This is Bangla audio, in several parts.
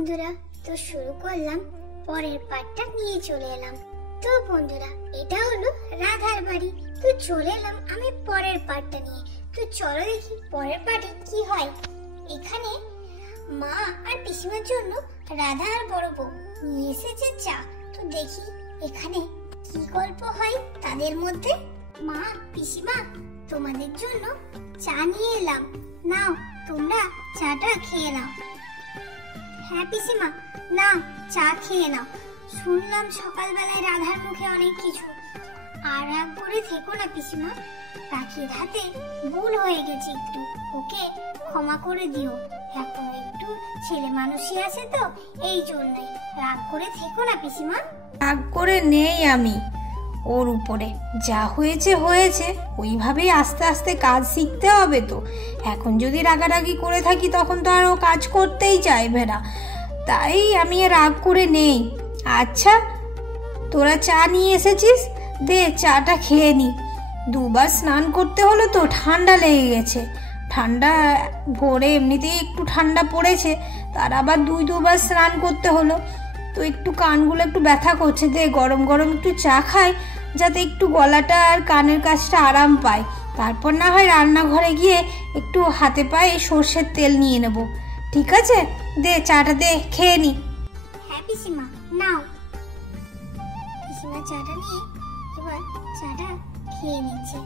বন্ধুরা, তো শুরু করলাম, পরের পার্টটা নিয়ে চলে এলাম। তো বন্ধুরা, এটা হলো রাধার বাড়ি। তো চলে এলাম আমি পরের পার্টটা নিয়ে। তো চলো দেখি পরের পার্টে কি হয়। এখানে মা আর পিসিমার জন্য রাধা আর বড় বউ নিয়ে এসেছে চা। তো দেখি এখানে কি গল্প হয় তাদের মধ্যে। মা, পিসিমা, তোমাদের জন্য চা নিয়ে এলাম, নাও তোমরা চাটা খেয়ে নাও। হ্যাঁ পিসিমা, নাও চা খেয়ে নাও। শুনলাম সকালবেলায় রাধার মুখে অনেক কিছু। আর রাগ করে থেকো না পিসিমা, রাখির হাতে ভুল হয়ে গেছে একটু, ওকে ক্ষমা করে দিও। এখন একটু ছেলে মানুষই আছে তো, এই জন্যই রাগ করে থেকো না পিসিমা। রাগ করে নেই আমি ওর উপরে, যা হয়েছে হয়েছে, ওইভাবেই আস্তে আস্তে কাজ শিখতে হবে। তো এখন যদি রাগারাগি করে থাকি তখন তো আর ও কাজ করতেই চাইবে না, তাই আমি রাগ করে নেই। আচ্ছা, তোরা চা নিয়ে এসেছিস, দে চাটা খেয়ে নি। দুবার স্নান করতে হলো তো, ঠান্ডা লেগে গেছে। ঠান্ডা ভোরে এমনিতেই একটু ঠান্ডা পড়েছে, তার আবার দুবার স্নান করতে হলো। তো একটু কানগুলো একটু ব্যথা করছে, দে গরম গরম একটু চা খাই, যাতে একটু গলাটা আর কানের কাছটা আরাম পায়। তারপর না হয় রান্নাঘরে গিয়ে একটু হাতে পায়ে সর্ষের তেল নিয়ে নেব। ঠিক আছে, দে চাটা দে, খেয়ে নি। হ্যাঁ পিসিমা, নাও। পিসিমা চাটা নিয়ে এবার চাটা খেয়ে নিচ্ছে।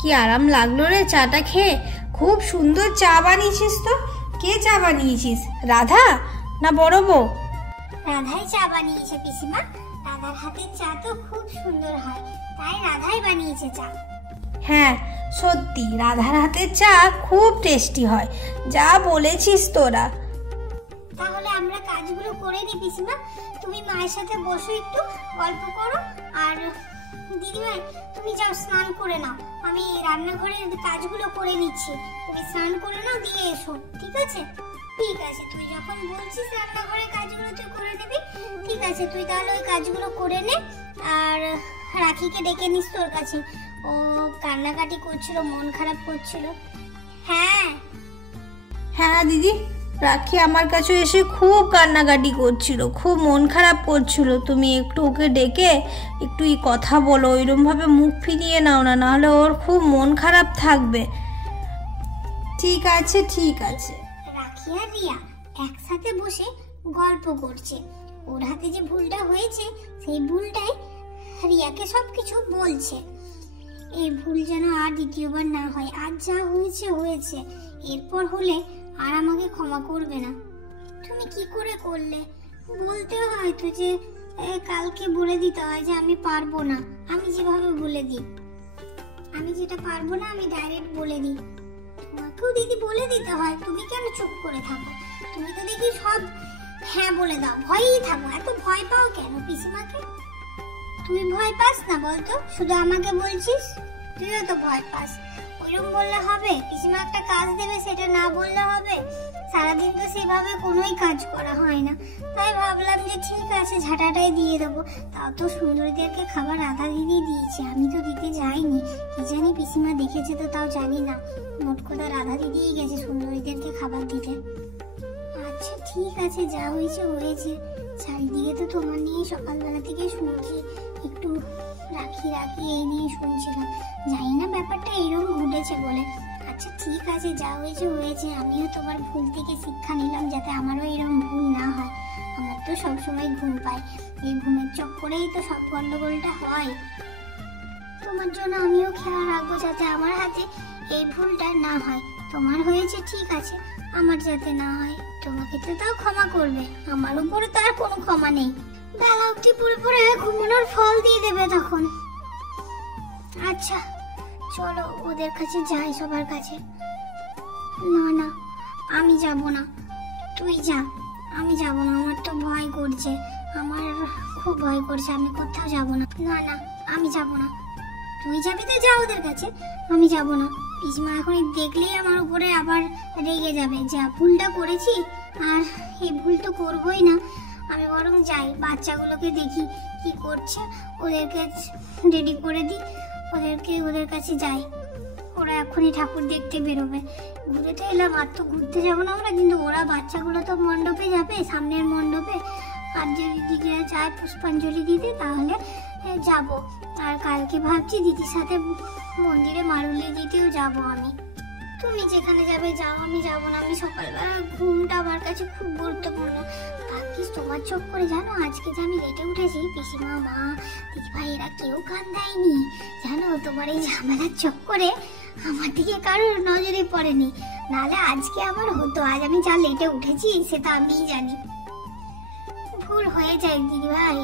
কি আরাম লাগলো রে চাটা খেয়ে। খুব সুন্দর চা বানিয়েছিস তো। কে চা বানিয়েছিস, রাধা না বড় বউ? রাধাই চা বানিয়েছে পিসিমা। রাধার হাতের চা তো খুব সুন্দর হয়, তাই রাধাই বানিয়েছে চা। হ্যাঁ সত্যি, রাধার হাতের চা খুব টেস্টি হয়, যা বলেছিস তোরা। তাহলে আমরা কাজগুলো করে নি পিসিমা, তুমি মায়ের সাথে বসো, একটু গল্প করো। আর দিদিভাই, তুমি যাও স্নান করে নাও, আমি রান্নাঘরের কাজগুলো করে নিচ্ছি। তুমি স্নান করে নাও, দিয়ে এসো। ঠিক আছে? ঠিক আছে, তুই যখন বলছিস রান্নাঘরের কাজগুলো তুই করে নিবি, ঠিক আছে, তুই তাহলে ওই কাজগুলো করে নে। আর রাখিকে ডেকে নিস তোর কাছে, ও কান্নাকাটি করছিল, মন খারাপ করছিল। হ্যাঁ হ্যাঁ দিদি, রাখি আমার কাছে এসে খুব কান্নাকাটি করছিল, খুব মন খারাপ করছিল। তুমি একটু ওকে ডেকে একটু কথা বলো, ওইরকমভাবে মুখ ফিরিয়ে নাও না, নাহলে ওর খুব মন খারাপ থাকবে। ঠিক আছে ঠিক আছে। রাখি আর রিয়া একসাথে বসে গল্প করছে। ওর হাতে যে ভুলটা হয়েছে, সেই ভুলটাই রিয়াকে সবকিছু বলছে। এই ভুল যেন আর দ্বিতীয়বার না হয়। আজ যা হয়েছে হয়েছে, এরপর হলে আর আমাকে ক্ষমা করবে না। তুমি কি করে করলে? বলতে হয় তো যে কালকে বলে দিতে হয় যে আমি পারবো না। আমি যেভাবে বলে দিই, আমি যেটা পারবো না আমি ডাইরেক্ট বলে দিই। তোমাকেও দিদি বলে দিতে হয়, তুমি কেন চুপ করে থাকো? তুমি তো দেখি সব হ্যাঁ বলে দাও, ভয়ই থাকো। এত ভয় পাও কেন পিসিমাকে? তুই ভয় পাস না বলতো, শুধু আমাকে বলছিস? তুইও তো ভয় পাস। ওইরকম বললে হবে? পিসিমা একটা কাজ দেবে, সেটা না বললে হবে? সারাদিন তো সেভাবে কোনোই কাজ করা হয় না, তাই ভাবলাম যে ঠিক আছে ঝাঁটাটাই দিয়ে দেবো। তাও তো সুন্দরীদেরকে খাবার রাধা দিদি দিয়েছে, আমি তো দিতে যাইনি। কি জানি পিসিমা দেখেছে তো, তাও জানি না। মোট কথা রাধা দিদিই গেছে সুন্দরীদেরকে খাবার দিতে। আচ্ছা ঠিক আছে, যা হয়েছে হয়েছে। চারিদিকে তো তোমার নিয়ে সকালবেলা থেকে শুনছি, একটু রাখি রাখি এই নিয়ে শুনছিলাম। জানি না ব্যাপারটা এরকম ঘটেছে বলে। আচ্ছা ঠিক আছে, যা হয়েছে হয়েছে। আমিও তোমার ভুল থেকে শিক্ষা নিলাম, যাতে আমারও এরকম ভুল না হয়। আমার তো সবসময় ঘুম পায়, এই ঘুমের চক্করেই তো সব গন্ডগোলটা হয়। তোমার জন্য আমিও খেয়াল রাখবো যাতে আমার হাতে এই ভুলটা না হয়। তোমার হয়েছে ঠিক আছে, আমার যাতে না হয়। তোমাকে তো তাও ক্ষমা করবে, আমার উপরে তো আর কোনো ক্ষমা নেই। বেলা অবধি পরে পরে ঘুমানোর ফল দিয়ে দেবে তখন। আচ্ছা চলো ওদের কাছে যাই, সবার কাছে। না না, আমি যাব না, তুই যা। আমি যাব না, আমার তো ভয় করছে, আমার খুব ভয় করছে, আমি কোথাও যাব না। না না, আমি যাব না। তুই যাবি তো যা ওদের কাছে, আমি যাব না। পিসিমা এখন দেখলেই আমার উপরে আবার রেগে যাবে, যা ভুলটা করেছি আর এই ভুল তো করবোই না। আমি বরং যাই, বাচ্চাগুলোকে দেখি কি করছে, ওদেরকে রেডি করে দিই, ওদের কাছে যাই। ওরা এখনই ঠাকুর দেখতে বেরোবে। ঘুরে তো এলাম, আর তো ঘুরতে যাবো না আমরা, কিন্তু ওরা বাচ্চাগুলো তো মণ্ডপে যাবে, সামনের মণ্ডপে। আর যদি দিদিরা যায় পুষ্পাঞ্জলি দিতে তাহলে যাব। আর কালকে ভাবছি দিদির সাথে মন্দিরে মারুলি দিতেও যাব আমি। তুমি যেখানে যাবে যাও, আমি যাবো না। আমি সকালবেলা ঘুমটা আমার কাছে খুব গুরুত্বপূর্ণ। ভাগ্যিস তোমার চোখ করে, জানো আজকে যে আমি লেটে উঠেছি, পিসিমা, মা, দিদিভাই এরা কেউ কান দেয়নি। জানো তোমার এই ঝামেলার চোখ করে আমার দিকে কারোর নজরে পড়েনি, নাহলে আজকে আমার হতো। আজ আমি যা লেটে উঠেছি সেটা আমিই জানি। ভুল হয়ে যায় দিদিভাই,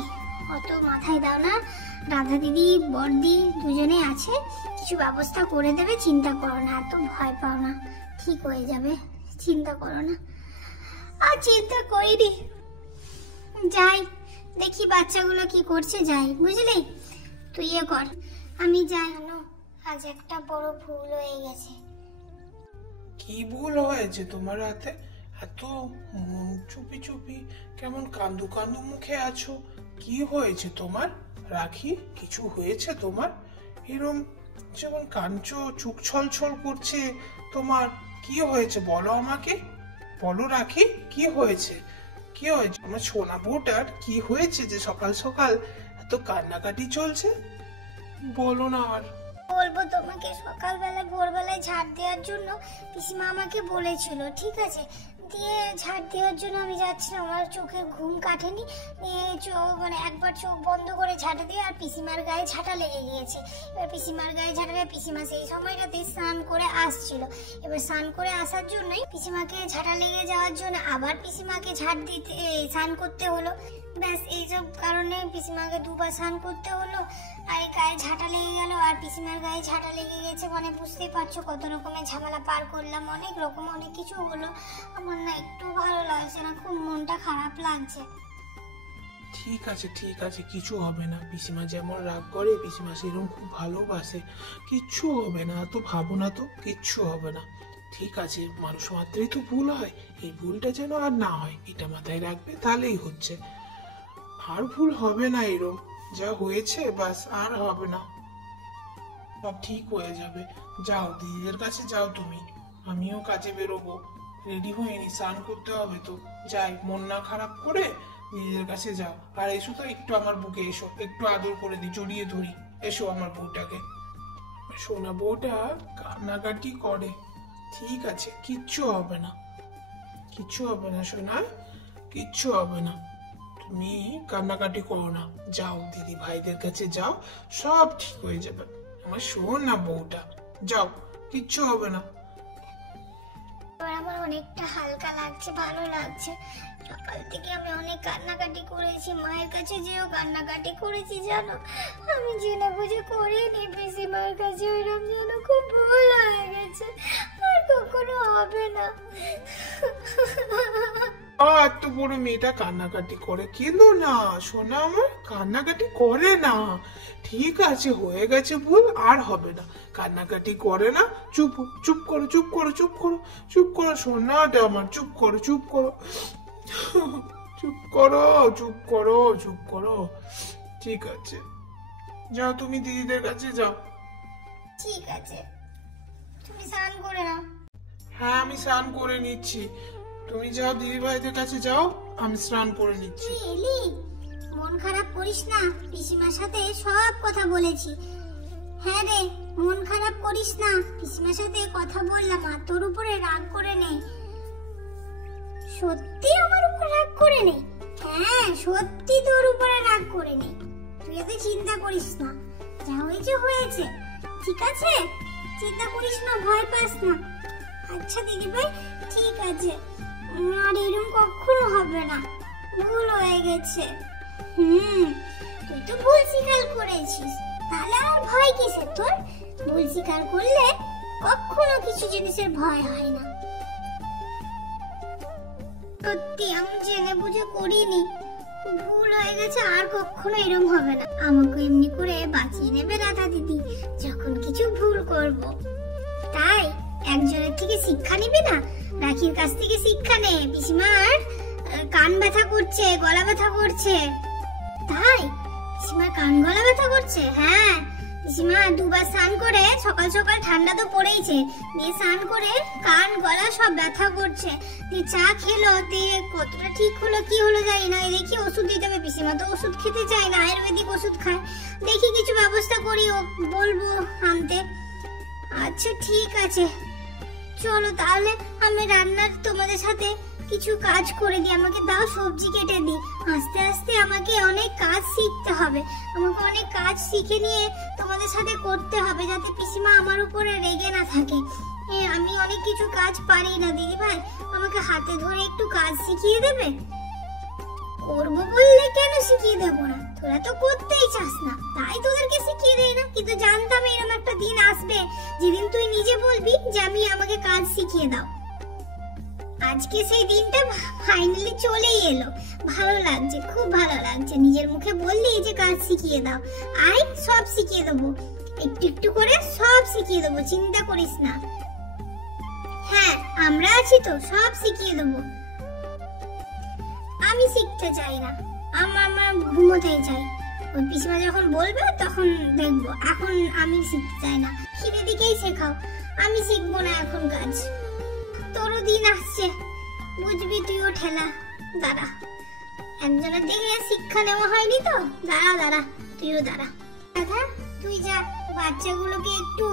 অত মাথায় দাও না। রাধা দিদি, বড়দি দুজনে আছে, কিছু ব্যবস্থা করে দেবে, চিন্তা করো না, এত ভয় পাও না, ঠিক হয়ে যাবে, চিন্তা করো না। আর চিন্তা করিনি, যাই দেখি বাচ্চাগুলো কি করছে, যাই, বুঝলি? তুই ইয়ে কর, আমি যাই। আজ একটা বড় ভুল হয়ে গেছে। কি ভুল হয়েছে তোমার হাতে? এত মন চুপি চুপি কেমন কান্দু কান্দু মুখে আছো? কি হয়েছে তোমার? রাখি, কিছু হয়েছে তোমার? এরম যেমন কাঞ্চো, চুক ছলছল করছে তোমার, কি হয়েছে বলো আমাকে, বলো রাখি, কি হয়েছে? কি হয়েছে আমার সোনা বউটার? কি হয়েছে যে সকাল সকাল এত কান্নাকাটি চলছে? বলো না। আর বলবো তোমাকে, সকালবেলা ভোরবেলায় ঝাড় দেওয়ার জন্য পিসিমা আমাকে বলেছিল, ঠিক আছে? দিয়ে ঝাড় দেওয়ার জন্য আমি যাচ্ছিলাম, আমার চোখে ঘুম কাটেনি, মানে একবার চোখ বন্ধ করে ঝাঁটা দিয়ে আর পিসিমার গায়ে ঝাঁটা লেগে গিয়েছে। এবার পিসিমার গায়ে ঝাঁটা দিয়ে পিসিমা সেই সময়টাতে স্নান করে আসছিল। এবার স্নান করে আসার জন্যই পিসিমাকে ঝাঁটা লেগে যাওয়ার জন্য আবার পিসিমাকে ঝাড় দিতে স্নান করতে হলো। ব্যাস এইসব কারণে পিসিমাকে দুবার স্নান করতে হলো, আর গায়ে ঝাঁটা লেগে গেল। আর পিসিমার গায়ে ঝাঁটা লেগে গেছে মানে বুঝতেই পারছো কত রকমের ঝামেলা পার করলাম, অনেক রকম অনেক কিছু হলো। আমার না একটু ভালো লাগছে না, খুব মনটা খারাপ লাগছে। ঠিক আছে ঠিক আছে, কিছু হবে না। পিসিমা যেমন রাগ করে, পিসিমা সেরকম খুব ভালোবাসে, কিচ্ছু হবে না, তো ভাবো না তো, কিচ্ছু হবে না। ঠিক আছে, মানুষ মাত্রই তো ভুল হয়, এই ভুলটা যেন আর না হয় এটা মাথায় রাখবে, তাহলেই হচ্ছে। আর ভুল হবে না, এরম যা হয়েছে বাস আর হবে না, সব ঠিক হয়ে যাবে। যাও দিদিদের কাছে যাও তুমি, আমিও কাজে বেরোবো, রেডি হয়নি, স্নান করতে হবে তো। যাই, মন না খারাপ করে দিদিদের কাছে যাও। আর এসো তো, একটু আমার বুকে এসো, একটু আদর করে দিই, জড়িয়ে ধরি, এসো আমার বউটাকে। সোনা বউটা কান্নাকাটি করে, ঠিক আছে, কিচ্ছু হবে না, কিচ্ছু হবে না সোনা, কিচ্ছু হবে না, তুমি কান্নাকাটি করো না। যাও দিদি ভাইদের কাছে যাও, সব ঠিক হয়ে যাবে, আমার সোনা বউটা। যাও, কিচ্ছু হবে না। আমার অনেকটা হালকা লাগছে, ভালো লাগছে। সকাল থেকে আমি অনেক কান্নাকাটি করেছি, মায়ের কাছে যেও কান্নাকাটি করেছি, জানো আমি জেনে বুঝে করিনি। পিসিমার কাছে ওইরকম যেন খুব ভুল হয়ে গেছে, আর কখনো হবে না। এত বড় মেয়েটা কান্নাকাটি করে, কিন্তু না সোনা আমার কান্নাকাটি করে না, ঠিক আছে, হয়ে গেছে ভুল, আর হবে না, কান্নাকাটি করে না। চুপ চুপ করো, চুপ করো, চুপ করো, চুপ করো সোনাটা আমার, চুপ করো, চুপ করো, চুপ করো, চুপ করো, চুপ করো। ঠিক আছে, যাও তুমি দিদিদের কাছে যাও। ঠিক আছে, তুমি স্নান করে নাও। হ্যাঁ আমি স্নান করে নিচ্ছি, তুমি যাও দিদি ভাইদের কাছে যাও, আমি স্নান করে নিচ্ছি। এলি, মন খারাপ করিস না, পিসিমার সাথে সব কথা বলেছি। হ্যাঁ রে, মন খারাপ করিস না, পিসিমার সাথে কথা বললাম, আর তোর উপরে রাগ করে নেই। সত্যি আমার উপর রাগ করে নেই? হ্যাঁ সত্যি তোর উপরে রাগ করে নেই, তুই এত চিন্তা করিস না, যা হয়েছে হয়েছে, ঠিক আছে? চিন্তা করিস না, ভয় পাস না। আচ্ছা দিদি ভাই, ঠিক আছে, আর এরকম কখনো হবে না, ভুল হয়ে গেছে। তুই তো ভুল স্বীকার করেছিস, তাহলে আর ভয় কিসের তোর? ভুল স্বীকার করলে কখনো কিছু জিনিসের ভয় হয় না। সত্যি আমি জেনে বুঝে করিনি, ভুল হয়ে গেছে, আর কখনো এরকম হবে না। আমাকে এমনি করে বাঁচিয়ে নেবে রাধা দিদি যখন কিছু ভুল করব। তাই একজনের থেকে শিক্ষা নিবি না, রাখির কাছ থেকে শিক্ষা নে। পিসিমার কান ব্যথা করছে, গলা ব্যথা করছে। তাই পিসিমার কান গলা ব্যথা করছে? হ্যাঁ, পিসিমা দুবার স্নান করে, সকাল সকাল ঠান্ডা তো পড়েইছে, দিয়ে স্নান করে কান গলা সব ব্যথা করছে। দিয়ে চা খেলো, দিয়ে কতটা ঠিক হলো কি হলো জানি না। দেখি ওষুধ দিতে হবে, পিসিমা তো ওষুধ খেতে চায় না, আয়ুর্বেদিক ওষুধ খায়। দেখি কিছু ব্যবস্থা করি, ও বলবো আনতে। আচ্ছা ঠিক আছে, চলো তাহলে আমি রান্নার তোমাদের সাথে কিছু কাজ করে দিই। আমাকে দাও, সবজি কেটে দিই। আস্তে আস্তে আমাকে অনেক কাজ শিখতে হবে, আমাকে অনেক কাজ শিখে নিয়ে তোমাদের সাথে করতে হবে, যাতে পিসিমা আমার উপরে রেগে না থাকে। আমি অনেক কিছু কাজ পারি না দিদি ভাই, আমাকে হাতে ধরে একটু কাজ শিখিয়ে দেবে? করবো বললে কেন শিখিয়ে দেবো না? তোরা তো করতেই চাস না, তাই তোদেরকে শিখিয়ে দেই না। কিন্তু জানতাম এরকম একটা দিন আসবে যেদিন তুই নিজে বলবি যে আমাকে কাজ শিখিয়ে দাও। আজকে সেই দিনটা ফাইনালি চলেই এলো। ভালো লাগছে, খুব ভালো লাগছে। নিজের মুখে বললি যে কাজ শিখিয়ে দাও, আই সব শিখিয়ে দেবো, একটু একটু করে সব শিখিয়ে দেবো, চিন্তা করিস না। হ্যাঁ, আমরা আছি তো, সব শিখিয়ে দেবো। আমি শিখতে চাই না, আমার ঘুমোতেই চাই। ওই পিসিমা যখন বলবে তখন দেখবো, এখন আমি শিখতে চাই না। খিদে দিকেই শেখাও, আমি শিখবো না এখন কাজ। তোরও দিন আসছে, বুঝবি তুইও ঠেলা। দাঁড়া, একজনের দেখে শিক্ষা নেওয়া হয়নি তো, দাঁড়া দাঁড়া, তুইও দাঁড়া। দাদা তুই যা, বাচ্চাগুলোকে একটু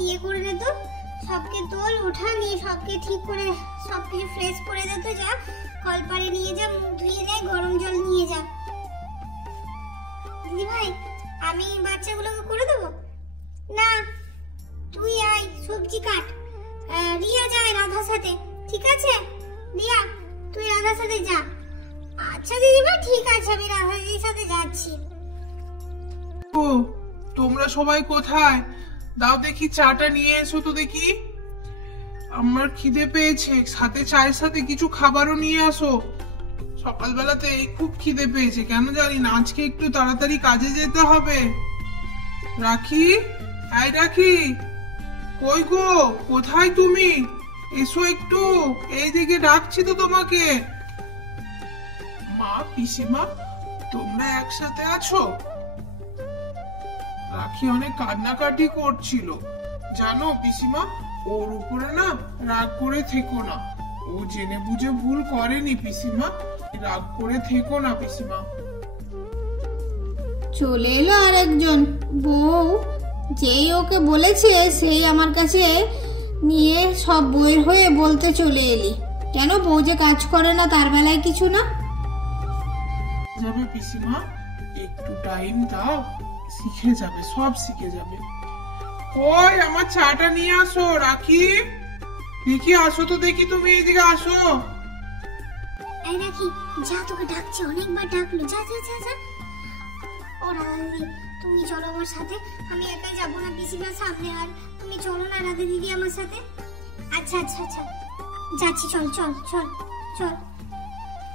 ইয়ে করে দে তো, সবকে তোল, ওঠা, নিয়ে সবকে ঠিক করে সবকিছু ফ্রেশ করে দে তো। যা কলপারে নিয়ে যা, মুখ ধুয়ে নে, গরম জল নিয়ে যা। দিদি ভাই আমি বাচ্চাগুলোকে করে দেবো? না, তুই আয়, সবজি কাট। রিয়া যায় রাধার সাথে, ঠিক আছে? রিয়া তুই রাধার সাথে যা। আচ্ছা দিদি ভাই ঠিক আছে, আমি রাধা দিদির সাথে যাচ্ছি। ও তোমরা সবাই কোথায়? দাও দেখি চাটা নিয়ে এসো তো দেখি, আমার খিদে পেয়েছে। সাথে চায়ের সাথে কিছু খাবারও নিয়ে আসো। সকালবেলাতে খুব খিদে পেয়েছে, কেন জানি না। আজকে একটু তাড়াতাড়ি কাজে যেতে হবে। রাখি, আয় রাখি, কই গো, কোথায় তুমি? এসো একটু, এই দিকে ডাকছি তো তোমাকে। মা, পিসিমা, তোমরা একসাথে আছো? রাখি অনেক কান্নাকাটি করছিল। জানো পিসিমা, ওর উপরে না রাগ করে থেকো না, ও জেনে বুঝে ভুল করেনি পিসিমা, রাগ করে থেকো না পিসিমা। চলে এলো আর একজন বউ, যেই ওকে বলেছে সেই আমার কাছে নিয়ে সব বইয়ের হয়ে বলতে চলে এলি। কেন, বউ যে কাজ করে না তার বেলায় কিছু না? যাবে পিসিমা, একটু টাইম দাও, শিখে যাবে, সব শিখে যাবে। কই আমার চাটা নিয়ে আসো। রাখি, দেখি আসো তো দেখি, তুমি এইদিকে আসো। এই রাখি, যা, তোকে ডাকছে, অনেকবার ডাকলো, যা যা যা যা। ও রাধা দিদি তুমি চলো আমার সাথে, আমি একাই যাবো না পিসিমার সামনে। আর তুমি চলো না রাধা দিদি আমার সাথে। আচ্ছা আচ্ছা আচ্ছা, যাচ্ছি, চল চল চল চল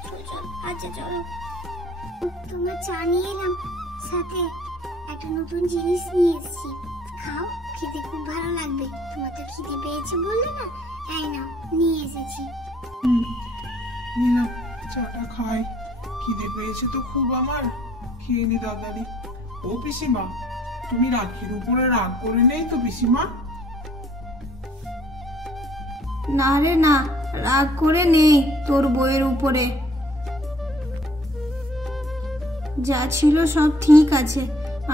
চল চল। আচ্ছা চলো। তোমার চা নিয়ে এলাম, সাথে একটা নতুন জিনিস নিয়ে এসেছি, খাও, খেতে খুব ভালো লাগবে। তোমার তো খিদে পেয়েছে বললে না, এই নাও নিয়ে এসেছি। নিলাম, চাটা খাই, খিদে পেয়েছে তো খুব আমার, খেয়ে নি তাড়াতাড়ি। ও পিসিমা, তুমি রাখির উপরে রাগ করে নেই তো পিসিমা? না রে না, রাগ করে নেই তোর বইয়ের উপরে। যা ছিল সব ঠিক আছে।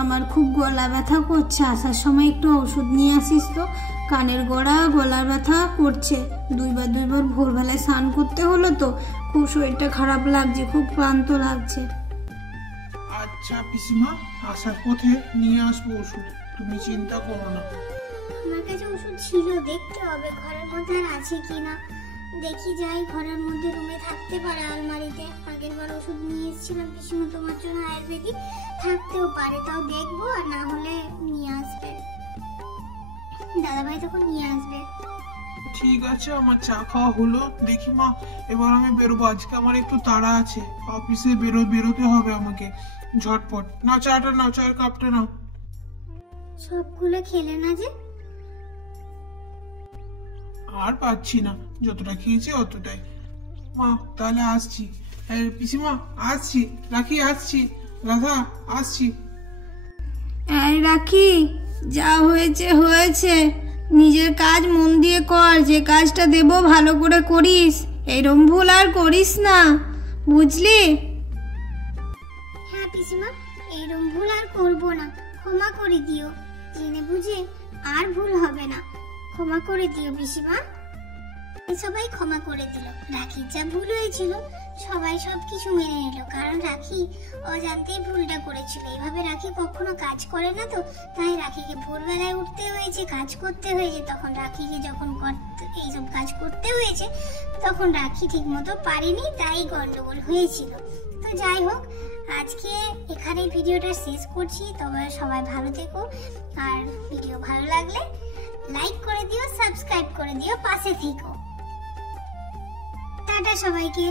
আমার খুব গলা ব্যথা করছে, আসার সময় একটু ওষুধ নিয়ে আসিস তো। কানের গোড়া, গলার ব্যথা করছে, দুইবার ভোরবেলায় স্নান করতে হলো তো, খুব শরীরটা খারাপ লাগছে, খুব ক্লান্ত লাগছে। আচ্ছা পিসিমা, আসার পথে নিয়ে আসবো ওষুধ, তুমি চিন্তা করো না। আমার কাছে ওষুধ ছিল, দেখতে হবে ঘরের মধ্যে আর আছে কিনা। দেখি যাই, ঘরের মধ্যে রুমে থাকতে পারে, আলমারিতে। আগের বার ওষুধ নিয়ে এসেছিলাম পিসিমা তোমার জন্য, আয়ুর্বেদিক, থাকতেও পারে, তাও দেখবো। আর না হলে নিয়ে আসবে দাদাভাই, তখন নিয়ে আসবে। ঠিক আছে, আমার চা খাওয়া হলো। দেখি মা, এবার আমি বেরোবো, আজকে আমার একটু তাড়া আছে, অফিসে বেরোতে হবে আমাকে ঝটপট। নাও চাটা নাও, চায়ের কাপটা নাও। সবগুলো খেলে না যে? আর পাচ্ছি না, যতটা খেয়েছি অতটাই। মা তাহলে আসছি। পিসিমা আসছি, রাখি আসছি, রাধা আসছি। এই রাখি, যা হয়েছে হয়েছে, নিজের কাজ মন দিয়ে কর, যে কাজটা দেব ভালো করে করিস, এরম ভুল আর করিস না, বুঝলি? হ্যাঁ পিসিমা, এরম ভুল আর করবো না, ক্ষমা করে দিও, জেনে বুঝে আর ভুল হবে না, ক্ষমা করে দিও পিসিমা। সবাই ক্ষমা করে দিল। রাখির যা ভুল হয়েছিল সবাই সবকিছু মেনে নিল, কারণ রাখি অজান্তেই ভুলটা করেছিল। এইভাবে রাখি কখনো কাজ করে না, তো তাই রাখিকে ভোরবেলায় উঠতে হয়েছে, কাজ করতে হয়েছে। তখন রাখিকে যখন এইসব কাজ করতে হয়েছে তখন রাখি ঠিক মতো পারেনি, তাই গন্ডগোল হয়েছিল। তো যাই হোক, আজকে এখানে ভিডিওটা শেষ করছি। তবে সবাই ভালো থেকো, আর ভিডিও ভালো লাগলে লাইক করে দিও, সাবস্ক্রাইব করে দিও, পাশে থেকো। টাটা সবাইকে।